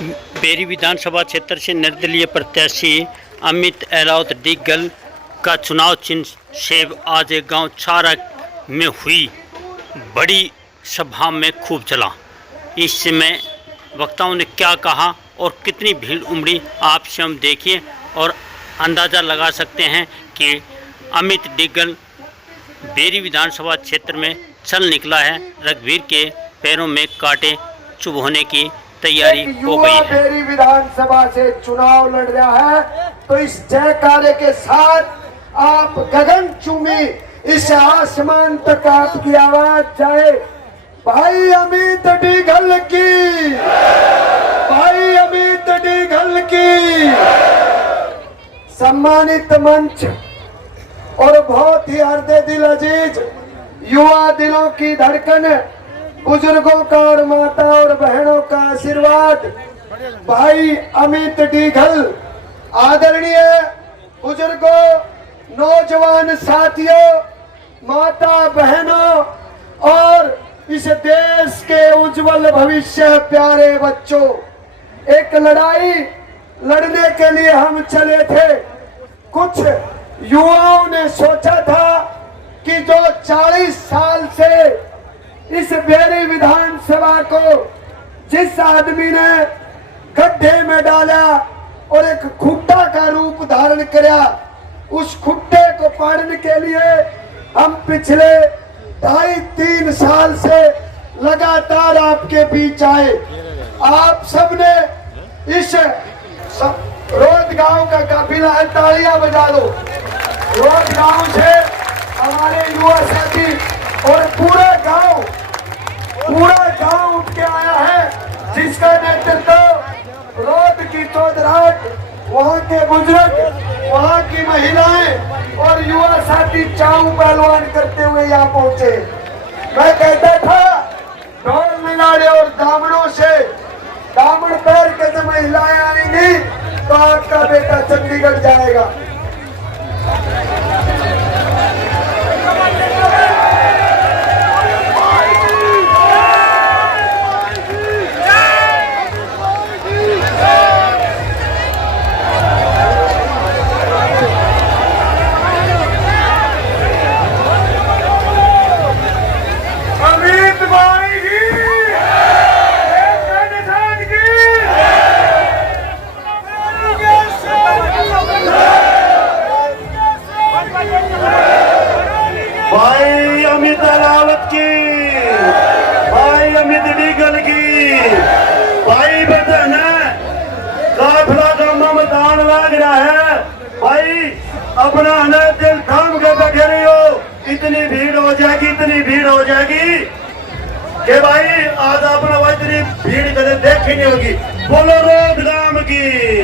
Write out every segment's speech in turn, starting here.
Berry विधानसभा क्षेत्र से निर्दलीय प्रत्याशी अमित एलावत डिग्गल का चुनाव चिन्ह सेब आज गांव छारा में हुई बड़ी सभा में खूब चला। इस समय वक्ताओं ने क्या कहा और कितनी भीड़ उमड़ी, आप स्वयं देखिए और अंदाज़ा लगा सकते हैं कि अमित डिग्गल बेरी विधानसभा क्षेत्र में चल निकला है। रघुवीर के पैरों में कांटे चुभ होने की तैयारी हो गई है। बेरी विधानसभा से चुनाव लड़ रहा है तो इस जयकारे के साथ आप गगन चूमी इस आसमान तक आपकी आवाज जाए, भाई अमित डिग्गल की, भाई अमित डिग्गल की। सम्मानित मंच और बहुत ही हृदय दिल अजीज युवा दिलों की धड़कन, बुजुर्गों का और माता और बहनों का आशीर्वाद, भाई अमित डिग्गल, आदरणीय बुजुर्गों, नौजवान साथियों, माता बहनों और इस देश के उज्जवल भविष्य प्यारे बच्चों, एक लड़ाई लड़ने के लिए हम चले थे। कुछ युवाओं ने सोचा था कि जो 40 साल से इस बेरी विधानसभा को जिस आदमी ने गड्ढे में डाला और एक खुट्टा का रूप धारण किया, उस खुट्टे को पाड़ने के लिए हम पिछले 2.5-3 साल से लगातार आपके बीच आए। आप सबने इस रोड गांव का काफिला है, तालियां बजा लो। रोड गांव से हमारे युवा साथी और पूरा गांव उठ के आया है, जिसका नेतृत्व रोड की चौधराट, वहाँ के बुजुर्ग, वहाँ की महिलाएं और युवा साथी चाऊ पहलवान करते हुए यहाँ पहुंचे। मैं कहता था ढोल मिलाड़े और दामनों से दामन पैर के जो महिलाएं आएंगी तो आपका बेटा चंडीगढ़ जाएगा। भाई अमित एलावत की, भाई अमित डिग्गल की, भाई बदन काफिला का मतदान लग रहा है। भाई अपना दिल थाम के बैठे रही हो, इतनी भीड़ हो जाएगी, इतनी भीड़ हो जाएगी कि भाई आज अपना वो इतनी भीड़ कदे देखी नहीं होगी। बोलो रोड गांव की,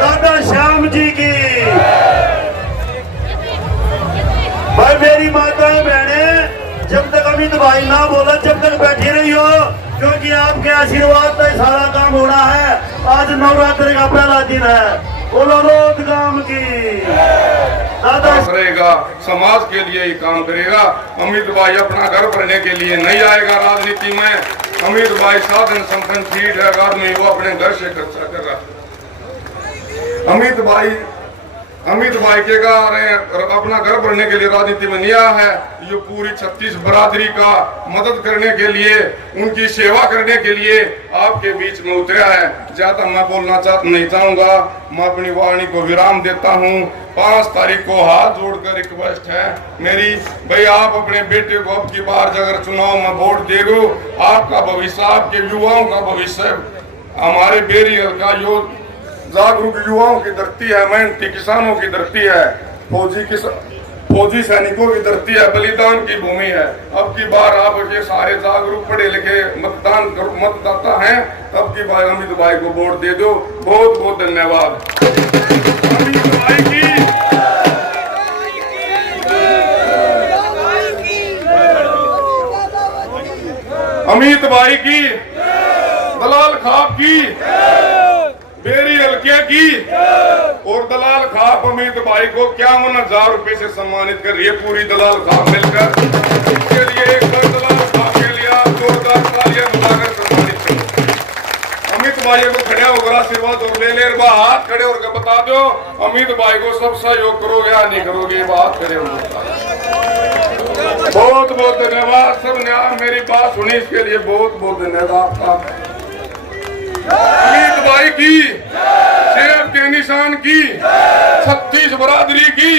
दादा श्याम जी की। भाई मेरी माताएं बहने, जब तक अमित भाई ना बोला जब तक बैठी रही हो, क्योंकि आपके आशीर्वाद से सारा काम हो रहा है। आज नवरात्रि का पहला दिन है। बोलो रोड गांव की, दादा करेगा, समाज के लिए ही काम करेगा। अमित भाई अपना घर भरने के लिए नहीं आएगा राजनीति में। अमित भाई साधन संपन्न सीट है, आदमी वो अपने घर से खर्चा कर रहा है। अमित भाई के अपना घर भरने के लिए राजनीति में नहीं आया है। ये पूरी 36 बरादरी का मदद करने के लिए, उनकी सेवा करने के लिए आपके बीच में उतरा है। ज्यादा मैं बोलना नहीं चाहूंगा, मैं अपनी वाणी को विराम देता हूं। 5 तारीख को हाथ जोड़कर रिक्वेस्ट है मेरी, भाई आप अपने बेटे को अब की बार अगर चुनाव में वोट देगो, आपका भविष्य, आपके युवाओं का भविष्य, हमारे बेरी हल्का यो जागरूक युवाओं की धरती है, मेहनती किसानों की धरती है, फौजी सैनिकों की धरती है, बलिदान की भूमि है। अब की बार आप ये सारे जागरूक पढ़े लिखे मतदाता हैं, अब की बार अमित भाई को वोट दे दो। बहुत बहुत धन्यवाद। अमित भाई की, अमित भाई की, दलाल खाप की, बेरी हल्के की और दलाल खाप अमित भाई को 51,000 रुपए से सम्मानित कर रही है पूरी दलाल खाप मिलकर। इसके लिए एक बार दलाल खाप के लिए जोरदार तालियां बुलाकर सम्मानित करो। अमित भाई को खड़े होकर आशीर्वाद और ले ले हाथ खड़े होकर बता दो अमित भाई को सब सहयोग करोगे या नहीं करोगे, बात खड़े होकर। बहुत बहुत धन्यवाद सबने मेरी बात सुनी, इसके लिए बहुत बहुत धन्यवाद आपका। अमित भाई की, सेब के निशान की, 36 बरादरी की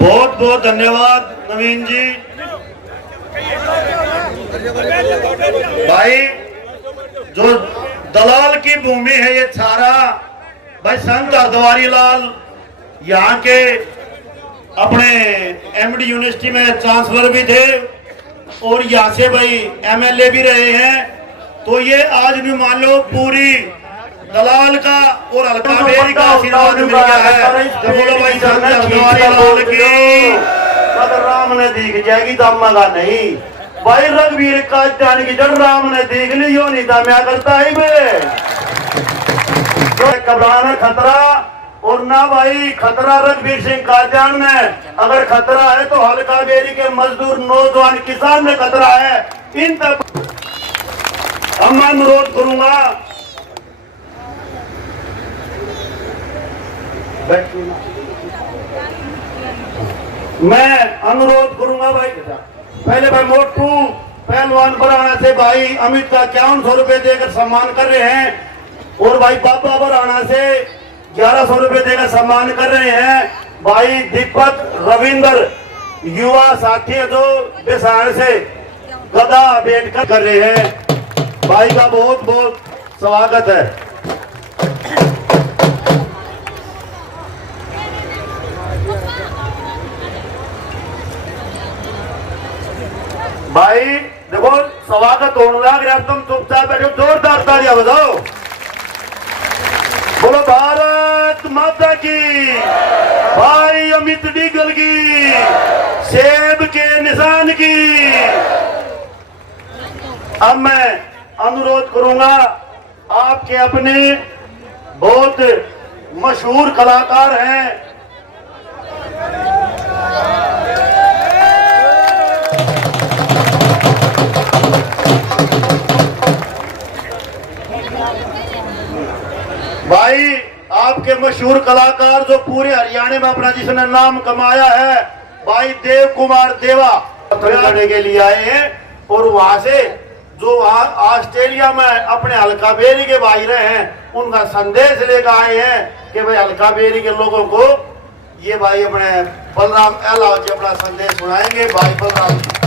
बहुत बहुत धन्यवाद नवीन जी। भाई जो दलाल की भूमि है ये सारा, भाई संत हरद्वारी लाल यहाँ के अपने एमडी यूनिवर्सिटी में चांसलर भी थे और यहाँ से भाई एमएलए भी रहे हैं। तो ये आज भी मान लो पूरी दलाल का और हल्का बेरी का आशीर्वाद मिल गया है। तो बोलो भाई संत हरद्वारी लाल की राम ने दिख जाएगी दामा नहीं। भाई रघुवीर का जान की जड़ राम ने देख ली यो नहीं था मैं करता ही घबराना खतरा और ना भाई खतरा रघुवीर सिंह काजान में। अगर खतरा है तो हल्का बेरी के मजदूर नौजवान किसान में खतरा है। इन तक हम मैं अनुरोध करूंगा, मैं अनुरोध करूंगा भाई पहले भाई मोटू पहलवान बराना से भाई अमित का 5100 रुपए देकर सम्मान कर रहे हैं और भाई बाबा बराना से 1100 रुपए देकर सम्मान कर रहे हैं। भाई दीपक रविंदर युवा साथी है जो बेसार से गदा भेंट कर रहे हैं। भाई का बहुत बहुत स्वागत है। भाई देखो स्वागत होने लग रहा, तुम चुपचाप बैठो, जोरदार तालियां बजाओ। बोलो भारत माता की, भाई अमित डिगल की, सेब के निशान की। अब मैं अनुरोध करूंगा, आपके अपने बहुत मशहूर कलाकार हैं भाई, आपके मशहूर कलाकार जो पूरे हरियाणा में अपना जिसने नाम कमाया है, भाई देव कुमार देवा करने के लिए आए हैं और वहां से जो वहां ऑस्ट्रेलिया में अपने हल्का बेरी के भाई रहे हैं उनका संदेश लेकर आए हैं कि भाई हल्का बेरी के लोगों को ये भाई अपने बलराम एलाव जी अपना संदेश सुनाएंगे। भाई बलराम जी।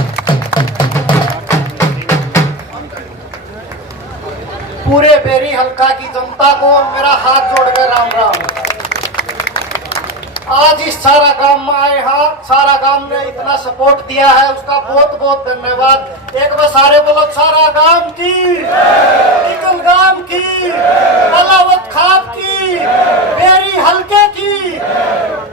पूरे बेरी हल्का की जनता को मेरा हाथ जोड़ के राम राम। आज इस सारा गांव में आए हैं, सारा गांव ने इतना सपोर्ट दिया है उसका बहुत बहुत धन्यवाद। एक बार सारे बोलो सारा गांव की, निकल गांव की, अलावत खाप की, बेरी हल्के की।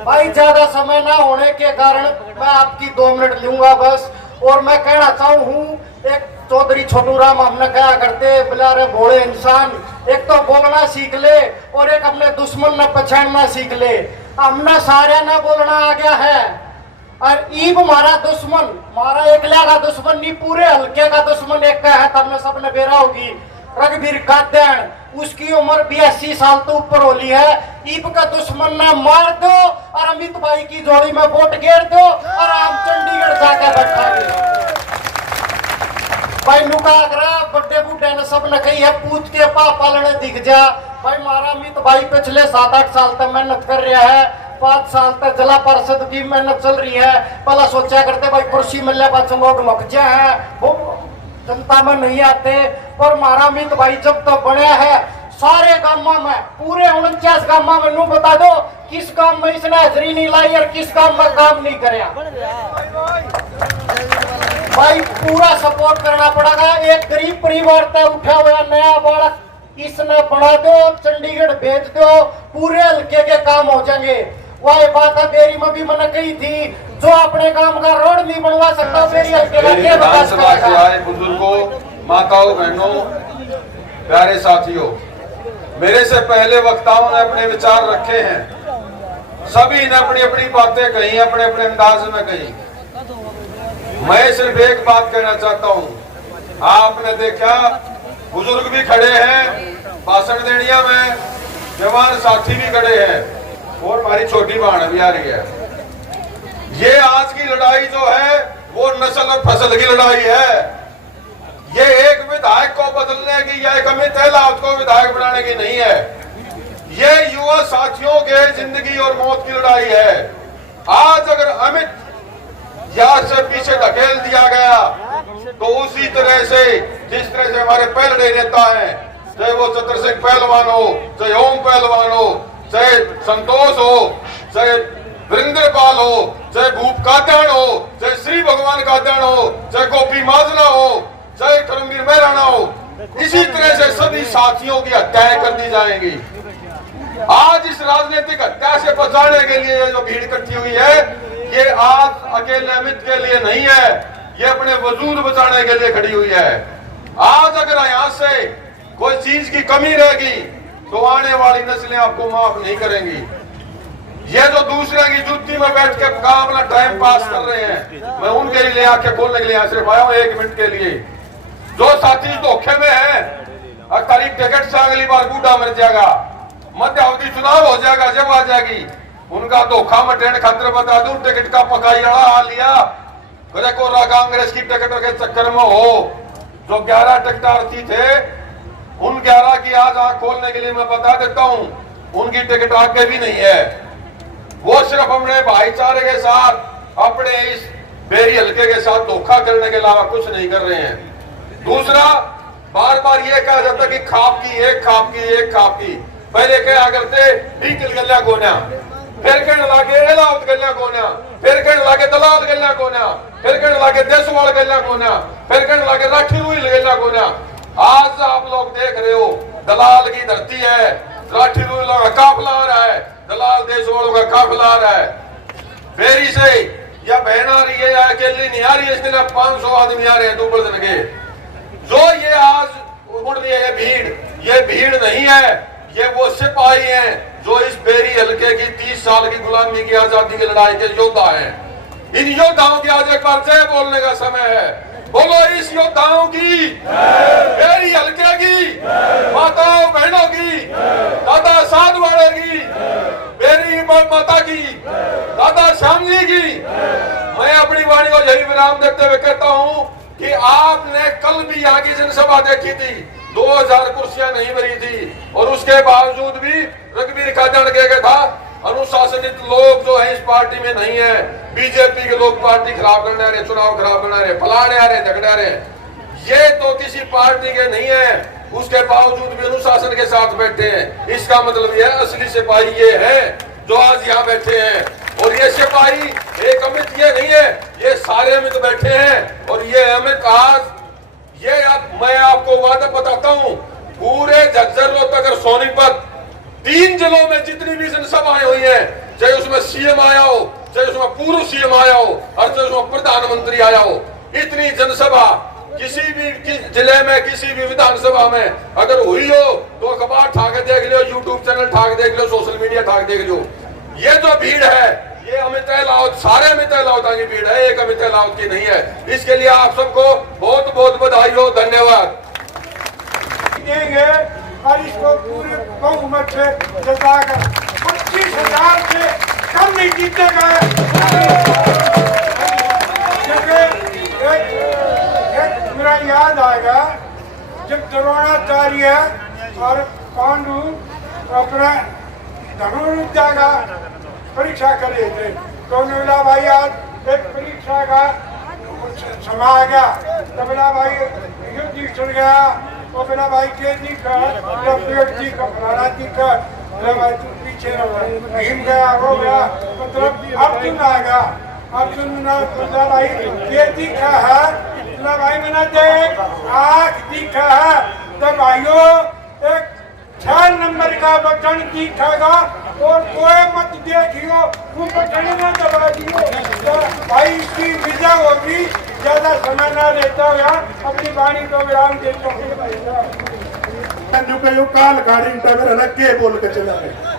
भाई ज्यादा समय ना होने के कारण मैं आपकी 2 मिनट लूंगा बस। और मैं कहना चाहूँ हूँ, एक चौधरी छोटू राम हमने कहा करते बोला रे भोले इंसान, एक तो बोलना सीख ले और एक अपने दुश्मन न पहचानना सीख ले। हमने सारे न बोलना आ गया है और ईब हमारा दुश्मन, हमारा एकला का दुश्मन नहीं, पूरे हल्के का दुश्मन एक का है। तबने सबने बेरा होगी रघुवीर काद्यान, उसकी उम्र 82 साल तो ऊपर होली है। ईब का दुश्मन ना मार दो और अमित भाई की जोड़ी में वोट घेर दो और हम चंडीगढ़ जाकर बैठा भाई नुकागरा बड्डे बूढ़े ने सब ने कही है पूछ के पालने दिख जा। भाई मारा अमित भाई पिछले 7-8 साल तक मेहनत कर रहा है, 5 साल तक जिला परिषद की मेहनत चल रही है। पहला सोचा करते भाई कुर्सी मिलने बाद लोग लुक जाए, वो जनता में नहीं आते। और मारा अमित भाई जब तक बनया है सारे गांव में, पूरे 49 गांव में नू बता दो किस काम में इसने हाजरी नहीं लाई और किस काम में काम नहीं कराया। भाई पूरा सपोर्ट करना पड़ेगा। एक गरीब परिवार तक उठा हुआ नया बालक इसने बढ़ा दो, चंडीगढ़ भेज दो, पूरे हल्के के काम हो जाएंगे। वही बात है बेरी में भी मैंने कही थी, जो अपने काम का रोड नहीं बनवा सकता बेरी हल्के का क्या विकास करेगा। बुजुर्गों, माताओं, बहनों, प्यारे साथियों, मेरे से पहले वक्ताओं ने अपने विचार रखे हैं, सभी ने अपनी अपनी बातें कही, अपने अपने अंदाज में कही। मैं सिर्फ एक बात कहना चाहता हूं, आपने देखा बुजुर्ग भी खड़े हैं भाषण देनिया में, जवान साथी भी खड़े हैं और हमारी छोटी बहन भी आ रही है। ये आज की लड़ाई जो है वो नस्ल और फसल की लड़ाई है। ये एक विधायक को बदलने की या एक अमित एलावत को विधायक बनाने की नहीं है। ये युवा साथियों के जिंदगी और मौत की लड़ाई है। आज अगर अमित यहाँ से पीछे धकेल दिया गया तो उसी तरह से जिस तरह से हमारे पहले नेता हैं, चाहे वो चतर सिंह पहलवान हो, चाहे ओम पहलवान हो, चाहे संतोष हो, चाहे वीरेंद्र पाल हो, चाहे भूप कादयान हो, चाहे श्री भगवान कादयान हो, चाहे गोपी माजना हो, चाहे करमवीर मेहराना हो, इसी तरह से सभी साथियों की हत्याएं कर दी जाएंगी। आज इस राजनीतिक हत्या से बचाने के लिए जो भीड़ इकट्ठी हुई है, ये आज अकेले अमित के लिए नहीं है, ये अपने वजूद बचाने के लिए खड़ी हुई है। आज अगर यहाँ से कोई चीज की कमी रहेगी तो आने वाली नस्लें आपको माफ नहीं करेंगी। ये जो दूसरे की जुत्ती में बैठ के अपना टाइम पास कर रहे हैं, मैं उनके लिए आंखें खोलने के लिए यहाँ सिर्फ आया हूँ 1 मिनट के लिए। जो साथी धोखे में है, तारीख टिकट से अगली बार बूढ़ा मर जाएगा, मध्यावधि चुनाव हो जाएगा, जब आ जाएगी उनका धोखा मटेन खातिर बता दूं, टिकट का पकाई आ लिया कोरा कांग्रेस की टिकट के चक्कर में हो। जो 11 टिकटार्थी थे उन 11 की आज आंख खोलने के लिए मैं बता देता हूं, उनकी टिकट आगे भी नहीं है। वो सिर्फ अपने भाईचारे के साथ अपने इस बेरी हल्के के साथ धोखा करने के अलावा कुछ नहीं कर रहे हैं। दूसरा, बार बार ये कहा जाता कि खाप की एक खाप की एक खाप की, पहले क्या करते डीकल गल्या कोन्या, फिर कहने लगे एलावत गल्या कोन्या, फिर कहने लगे दलाल गल्या कोन्या, फिर कहने लगे देशवाल गल्या कोन्या, फिर कहने लगे राठी रुई गल्या कोन्या। आज आप लोग देख रहे हो दलाल की धरती है, राठी रुई लोग काफिला आ रहा है, दलाल देश वालों का काफिला आ रहा है। फेरी से या बहन आ रही है या अकेली नहीं आ रही है, इस दिन 500 आदमी आ रहे हैं 2 दिन के। जो ये आज उमड़ रही है ये भीड़ नहीं है, ये वो सिपाही हैं जो इस बेरी हल्के की 30 साल की गुलामी की आजादी की लड़ाई के योद्धा हैं। इन योद्धाओं की आज एक बार जय बोलने का समय है। बोलो इस योद्धाओं की, बेरी हल्के की, माताओं बहनों की, दादा साधवाड़े की, बेरी माता की, दादा श्याम जी की। मैं अपनी वाणी को यही विराम देते हुए कहता हूं कि आपने कल भी यहाँ की जनसभा देखी थी, 2000 कुर्सियां नहीं भरी थी और उसके बावजूद भी रघुवीर कादयान कह था अनुशासित लोग जो है इस पार्टी में नहीं है, बीजेपी के लोग पार्टी खराब करने आ रहे, चुनाव खराब करने आ रहे, फलाने आ रहे, झगड़े आ रहे। ये तो किसी पार्टी के नहीं है, उसके बावजूद भी अनुशासन के साथ बैठे हैं। इसका मतलब यह असली सिपाही ये है जो आज यहाँ बैठे हैं। और ये सिपाही एक अमित ये नहीं है, ये सारे अमित बैठे हैं। और ये अमित आज मैं आपको वादा बताता हूं, पूरे झज्जर रोहतक और सोनीपत 3 जिलों में जितनी भी जनसभाएं हुई हैं, चाहे उसमें सीएम आया हो, चाहे उसमें पूर्व सीएम आया हो और चाहे उसमें प्रधानमंत्री आया हो, इतनी जनसभा किसी भी जिले में किसी भी विधानसभा में अगर हुई हो तो अखबार ठाके देख लो, यूट्यूब चैनल ठाक देख लो, सोशल मीडिया ठाक देख लो। ये जो भीड़ है ये अमित एलावत, सारे अमित एलावत की भीड़ है, एक अमित एलावत की नहीं है। इसके लिए आप सबको बहुत बहुत बधाई हो, धन्यवाद देंगे और इसको पूरे बहुमत से जिताकर 25,000 से कम नहीं जीतेगा। एक मेरा याद आएगा जब द्रोणाचार्य और पांडु अपना धनुर्विद्या का परीक्षा कर रहे थे तो उन्होंने बोला भाई आज एक परीक्षा का समय आ गया, तो बोला भाई युद्ध चल गया, तो बोला भाई के जी का पेट जी का फलाना जी का, भाई तू पीछे भीम गया हो गया, मतलब अर्जुन आएगा, अर्जुन ने बोला भाई के दिखा है, बोला भाई मैंने देख आँख दिखा है, तो भाइयों एक 6 नंबर का बटन दिखेगा और कोई मत देखियो, वो बटन न दबा दियो। तो भाई इसकी विजय होगी, ज्यादा समय न लेता हुआ अपनी वाणी को विराम देता हूँ। कालकारी के बोल के चला गया।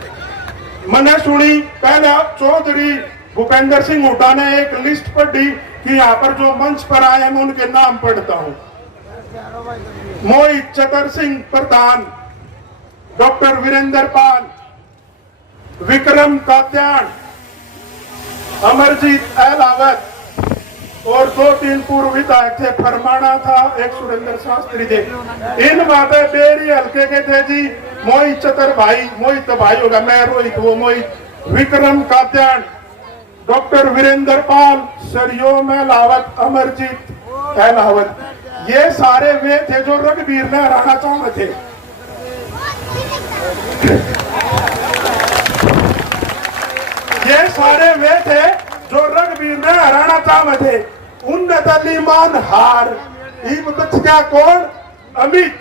मैंने सुनी पहले चौधरी भूपेंद्र सिंह हुड्डा ने एक लिस्ट पढ़ी कि यहाँ पर जो मंच पर आए मैं उनके नाम पढ़ता हूँ। मोहित चतर सिंह प्रधान, डॉक्टर वीरेंद्र पाल, विक्रम कात्याण, अमरजीत अहलावत और 2-3 पूर्व विधायक थे। फरमाना था, एक सुरेंद्र शास्त्री थे। इन बातें बेरी हल्के के थे जी। मोहित चतर भाई, मोहित तो भाई होगा, मैं रोहित, वो मोहित, विक्रम कात्याण, डॉक्टर वीरेंद्र पाल, सरयोम अहलावत, अमरजीत अहलावत, ये सारे वे थे जो रघुवीर ने हराना चाहते थे। ये सारे वे थे जो रघुवीर ने हराना चाहते थे। उन्नत अलीमान हार क्या कौन अमित,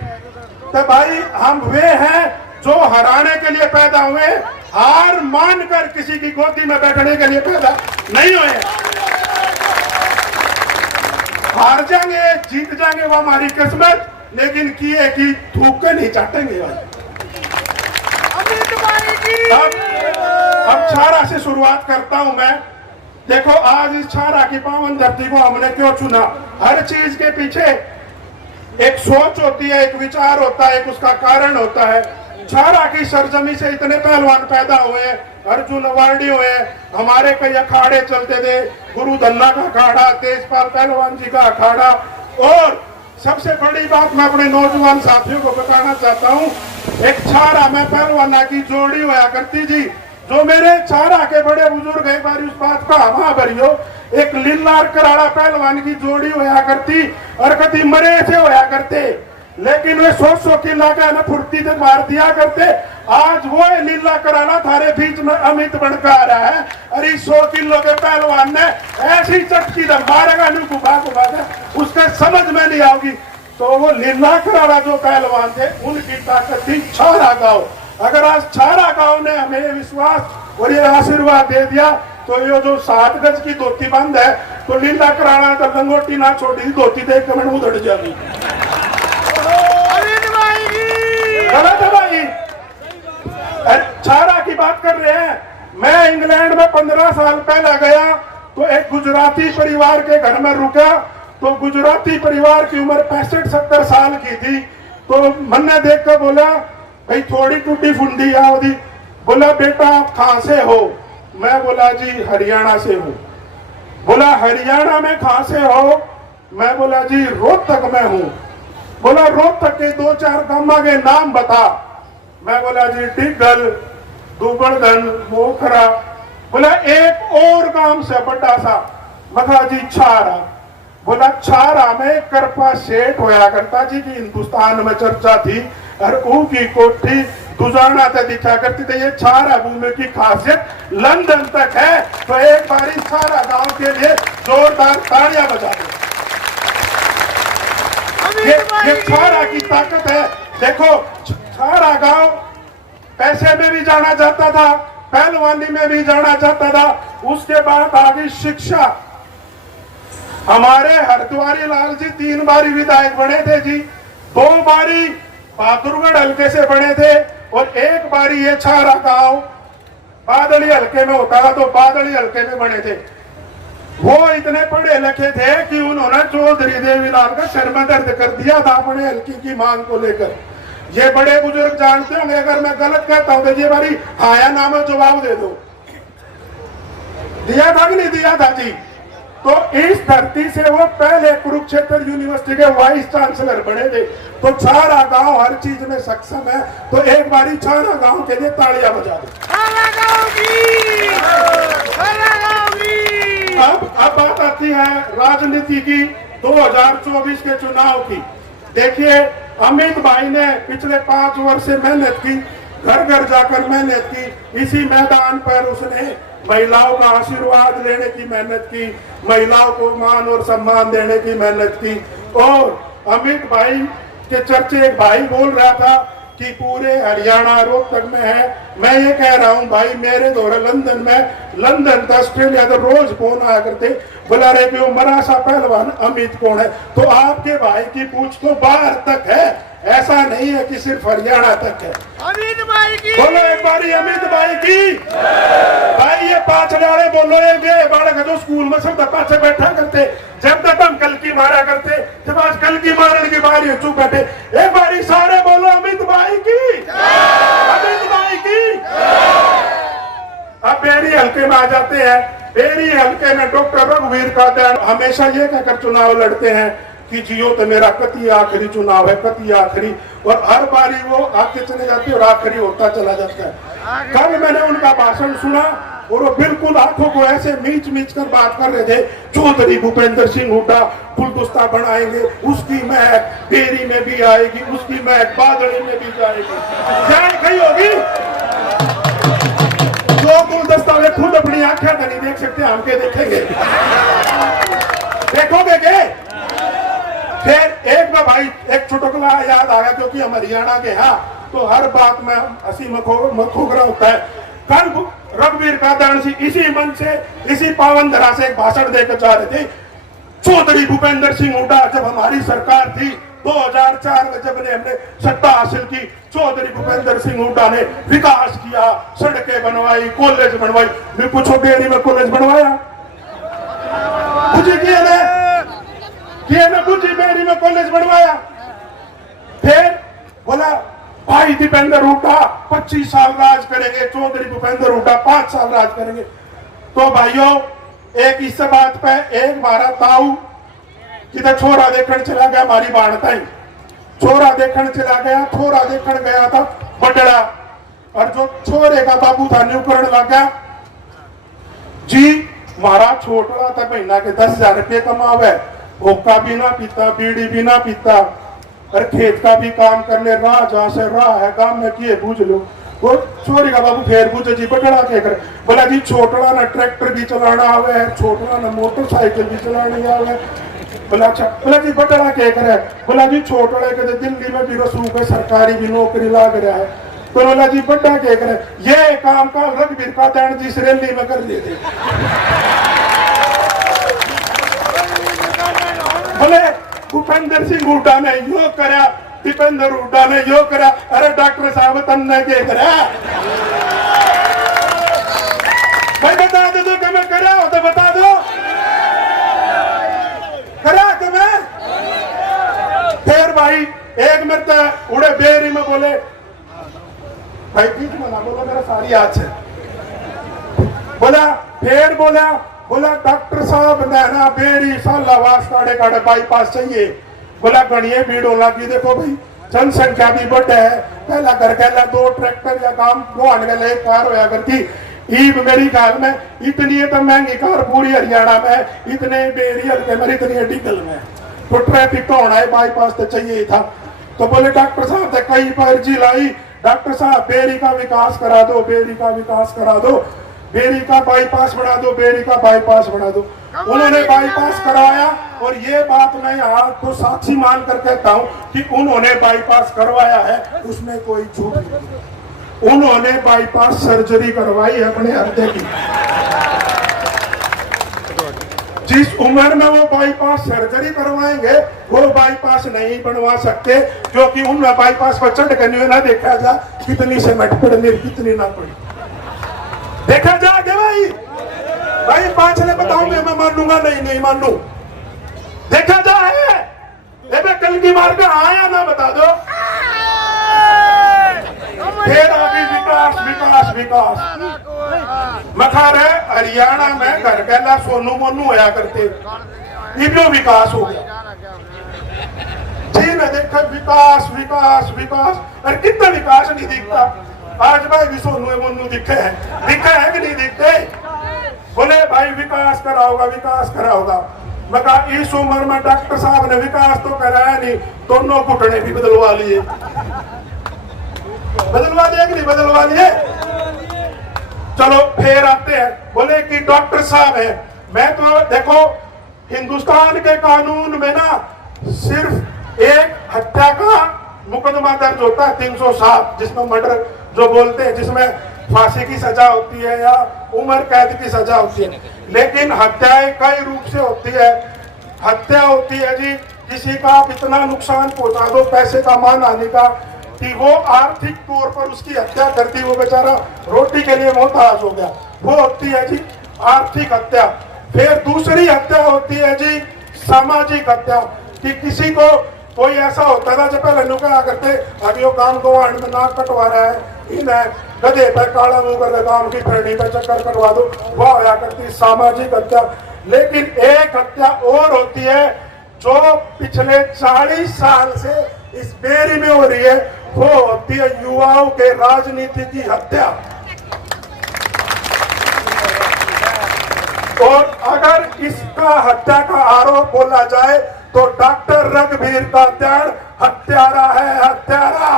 तो भाई हम वे हैं जो हराने के लिए पैदा हुए, हार मानकर किसी की गोदी में बैठने के लिए पैदा नहीं हुए। हार जाएंगे, जीत जाएंगे, वो हमारी किस्मत, लेकिन किए कि थूक के नहीं चाटेंगे भाई। अब छारा से शुरुआत करता हूं मैं। देखो आज इस छारा की पावन धरती को हमने क्यों चुना? हर चीज के पीछे एक सोच होती है, एक विचार होता है, एक उसका कारण होता है। छारा की सरजमी से इतने पहलवान पैदा हुए, अर्जुन अवार्डी हुए, हमारे कई अखाड़े चलते थे, गुरु धन्ना का अखाड़ा, तेजपाल पहलवान जी का अखाड़ा। और सबसे बड़ी बात मैं अपने नौजवान साथियों को बताना चाहता हूँ, एक छारा में पहलवाना की जोड़ी हुआ करती जी। जो मेरे छारा के बड़े बुजुर्ग एक बार उस बात का हवा भरियो, एक लीलार कराड़ा पहलवान की जोड़ी होया करती और कभी मरे से होया करते, लेकिन वे 100 किला का न फुर्ती से मार दिया करते। आज वो लीला कराड़ा थारे बीच में अमित बनकर आ रहा है, और इस 100 किलो के पहलवान ने ऐसी चटकी मारेगा नहीं घुमा उसके समझ में नहीं आओगी। तो वो लीला कराड़ा जो पहलवान थे उनकी ताकत थी छारा गांव। अगर आज छारा गांव ने हमें विश्वास और ये आशीर्वाद दे दिया, तो ये जो 7 गज की धोती बंद है, तो लीला कराड़ा तो लंगोटी ना छोड़ी, धोती देख के मैंने उधड़ जाएगी। गलत है भाई। छारा की बात कर रहे हैं। मैं इंग्लैंड में 15 साल पहले गया, तो एक गुजराती परिवार के घर में रुका। तो गुजराती परिवार की उम्र 65-70 साल की थी। तो मैंने देख कर बोला, भाई थोड़ी टूटी फुंडी आवधी। बोला बेटा आप कहां से हो? मैं बोला जी हरियाणा से हूँ। बोला हरियाणा में कहां से हो? मैं बोला जी रोहतक में हूँ। बोला रोहतक के 2-4 गांव के नाम बता। मैं बोला जी डिगल, दुबड़गन, मोखरा। बोला एक और गांव से बड़ा सा। मैं कहा जी छारा। बोला छारा में कृपा सेठ होया करता जी की हिंदुस्तान में चर्चा थी, और की कोठी दुजाना तक दिखा करती थी। ये छारा भूमि की खासियत लंदन तक है। तो एक बार इस छारा गांव के लिए जोरदार तालियां बजा दो। ये छारा की ताकत है। देखो छारा गांव पैसे में भी जाना जाता था, पहलवानी में भी जाना जाता था। उसके बाद आ गई शिक्षा। हमारे हरद्वारी लाल जी 3 बारी विधायक बने थे जी। 2 बारी बहादुरगढ़ हल्के से बने थे, और 1 बारी ये छारा गांव बादली हल्के में होता था, तो बादली हल्के में बने थे। वो इतने पढ़े लिखे थे कि उन्होंने चौधरी देवीलाल का सर में दर्द कर दिया था अपने हल्के की मांग को लेकर। ये बड़े बुजुर्ग जानते होंगे, अगर मैं गलत कहता हूं तो ये बारी हाया नाम जवाब दे दो। दिया था कि नहीं दिया था जी? तो इस धरती से वो पहले कुरुक्षेत्र यूनिवर्सिटी के वाइस चांसलर बने थे। तो छारा गांव हर चीज में सक्षम है। तो एक बारी छारा गांव के लिए तालियां बजा दो। अब बात आती है राजनीति की, 2024 के चुनाव की। देखिए अमित भाई ने पिछले 5 वर्ष से मेहनत की, घर घर जाकर मेहनत की। इसी मैदान पर उसने महिलाओं का आशीर्वाद लेने की मेहनत की, महिलाओं को मान और सम्मान देने की मेहनत की। और अमित भाई के चर्चे एक भाई बोल रहा था कि पूरे हरियाणा रोहतक में है। मैं ये कह रहा हूँ भाई, मेरे दौरे लंदन था, ऑस्ट्रेलिया तो रोज फोन आया करते, बुला रहे कि मरा सा पहलवान अमित कौन है। तो आपके भाई की पूछ तो बाहर तक है। ऐसा नहीं है कि सिर्फ हरियाणा तक है। बोलो एक बारी अमित भाई की। भाई ये पाछड़े वाले बोलो, ये बालक जो स्कूल में सब पाछे बैठा करते, जब तक हम कल की मारा करते, जब आज कल की मारने की बारी चुप बैठे, एक बारी सारे बोलो अमित भाई की, अमित भाई की। अब बेरी हल्के में आ जाते हैं। बेरी हल्के में डॉक्टर रघुवीर का हमेशा ये कहकर चुनाव लड़ते हैं कि जियो तो मेरा कति आखिरी चुनाव है, कति आखिरी, और हर बारी वो आगे चले जाते हैं और आखिरी होता चला जाता है। कल मैंने उनका भाषण सुना और वो बिल्कुल आंखों को ऐसे मीच मीच कर बात कर रहे थे। चौधरी भूपेंद्र सिंह हुड्डा गुलदस्ता बनाएंगे, उसकी महक बेरी में भी आएगी, उसकी महक बादड़ी में भी जाएगी। क्या कही होगी? जो गुलदस्ता वे खुद अपनी आंखें तो नहीं देख सकते, हम के देखेंगे? देखोगे के? फिर एक बार भाई एक चुटकुला याद आ गया, क्योंकि हम हरियाणा के हैं तो हर बात में हंसी मखोगरा होता है। कल रघुवीर कादयान जी इसी मंच से, इसी पावन धरा से एक भाषण देकर जा रहे थे। चौधरी भूपेंद्र सिंह हुड्डा, जब हमारी सरकार थी 2004 में, जब हमने सत्ता हासिल की, चौधरी भूपेंद्र सिंह हुड्डा ने विकास किया, सड़कें बनवाई, कॉलेज बनवाई। मैं पूछो बेरी में कॉलेज बनवाया? मुझे किया ना बुझी बेरी में कॉलेज बनवाया। फिर बोला भाई दीपेंद्र हुड्डा 25 साल राज करेंगे, चौधरी भूपेंद्र हुड्डा 5 साल राज करेंगे। तो भाइयों एक इस बात पे एक मारा ताऊ किधर छोरा देखने चला गया, हमारी बाणता ही छोरा देखने चला गया, छोरा देखने गया था बडड़ा, और जो छोरे का बाबू था न्यूकरण लग गया जी, मारा छोटा था महीना के 10,000 रुपये कमावे, भोका भी ना पीता, बीड़ी भी ना पीता, और खेत का भी काम करने राह जहाँ से राह है गांव में किए बूझ लो। वो छोरी का बाबू फेर पूछे जी बटड़ा के करे, बोला जी छोटड़ा ना ट्रैक्टर भी चलाना आवे है, छोटड़ा ना मोटरसाइकिल भी चलाने आवे। बोला अच्छा, बोला जी बटड़ा के करे, बोला जी छोटड़ा के दिल्ली में भी रसूख है, सरकारी भी नौकरी लाग रहा है। तो बोला जी बड्डा के करे, ये काम का रघुवीर कादयान जी रैली में कर लिए थे। बोले भूपेंद्र सिंह हुड्डा ने यो करा, दीपेंद्र हुड्डा ने यो करा, अरे डॉक्टर साहब तन्ने के करा भाई, बता दो तो मैं करा हो तो बता दो, करा तो मैं। फिर भाई एक मिनट उड़े बेरी में बोले भाई बीच में ना बोला, मेरा सारी याद से बोला। फिर बोला डॉक्टर साहब ने ना बेरी सालावास काड़े काड़े बाईपास चाहिए। बोला गणिये भीड़ होना की, देखो भाई जनसंख्या भी बढ़े है, पहला घर कहला 2 ट्रैक्टर या काम गोहान के लिए कार होया करती। ईब मेरी ख्याल में इतनी तो महंगी कार पूरी हरियाणा में, इतने बेरी हल्के में, इतनी डीगल में, तो ट्रैफिक तो होना है, बाईपास तो चाहिए था। तो बोले डॉक्टर साहब ने कई बार अर्जी लाई, डॉक्टर साहब बेरी का विकास करा दो, बेरी का विकास करा दो, बेरी का बाईपास बना दो, बेरी का बाईपास बना दो। उन्होंने बाईपास करवाया, और ये बात मैं यहाँ तो साक्षी मान कर कहता हूँ कि उन्होंने बाईपास करवाया है, उसमें कोई झूठ नहीं। उन्होंने बाईपास सर्जरी करवाई है अपने हृदय की। जिस उम्र में वो बाईपास सर्जरी करवाएंगे वो बाईपास नहीं बनवा सकते, क्योंकि उनमें बाईपास पर चढ़ कर ना देखा जा कितनी सीमेंट पड़नी कितनी ना पड़ी, देखा जाएगा भाई 5 ने बताऊंगे, मैं मानूंगा नहीं मानू, देखा जाए। कल की मार का आया ना बता दो। फिर आगे विकास विकास विकास मखार है। हरियाणा में घर कहला सोनू मोनू होया करते, ये विकास हो गया जी। मैं देखा विकास विकास विकास, अरे कितना विकास नहीं दिखता। आज भाई भी सोनू मोनू दिखे है कि नहीं दिखते? बोले भाई विकास करा होगा, विकास करा होगा। मैं कहा इस उम्र में डॉक्टर साहब ने विकास तो कराया नहीं, दोनों घुटने भी बदलवा लिए, बदलवा दिए कि नहीं बदलवा लिए? चलो फिर आते हैं, बोले कि डॉक्टर साहब है, मैं तो देखो हिंदुस्तान के कानून में ना सिर्फ एक हत्या का मुकदमा दर्ज होता है 307, जिसमें मर्डर जो बोलते हैं, जिसमें फांसी की सजा होती है या उम्र कैद की सजा होती है। लेकिन हत्याएं कई रूप से होती है। हत्या होती है जी किसी का आप इतना नुकसान पहुंचा दो पैसे का मान आने का कि वो आर्थिक तौर पर उसकी हत्या कर दी, वो बेचारा रोटी के लिए मोहताज हो गया, वो होती है जी आर्थिक हत्या। फिर दूसरी हत्या होती है जी सामाजिक हत्या, कि किसी को कोई ऐसा होता था जो पहले लोग क्या करते, अभी वो काम गवाण में नाक कटवा रहा है, इन्हें गधे पे काला मुंह कर काम की फेरनी पे चक्कर करवा दो, वह होया करती सामाजिक हत्या। लेकिन एक हत्या और होती है जो पिछले 40 साल से इस बेरी में हो रही है, वो होती है युवाओं के राजनीति की हत्या। और अगर इसका हत्या का आरोप बोला जाए तो डॉक्टर रघुवीर का त्याग हत्यारा है, हत्यारा।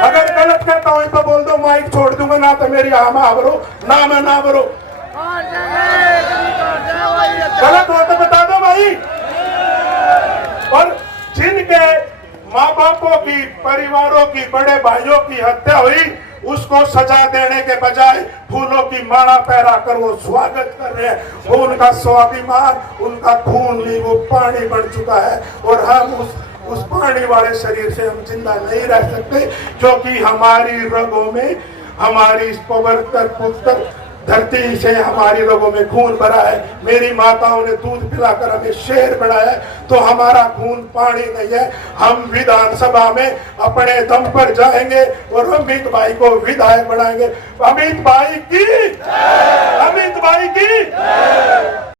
अगर गलत कहता हूं तो बोल दो, माइक छोड़ दूंगा, ना तो मेरी आमा आवरो ना मैं ना आवरो। गलत हो तो बता दो भाई। और जिनके माँ बापों की, परिवारों की, बड़े भाइयों की हत्या हुई, उसको सजा देने के बजाय फूलों की माला पहरा कर वो स्वागत कर रहे हैं। वो उनका स्वाभिमान, उनका खून भी वो पानी बन चुका है, और हम उस पानी वाले शरीर से हम जिंदा नहीं रह सकते, क्योंकि हमारी रगों में, हमारी इस पवित्र पुत्र धरती से हमारी रगों में खून भरा है। मेरी माताओं ने दूध पिलाकर हमें शेर बनाया है, तो हमारा खून पानी नहीं है। हम विधानसभा में अपने दम पर जाएंगे और अमित भाई को विधायक बनाएंगे। अमित भाई की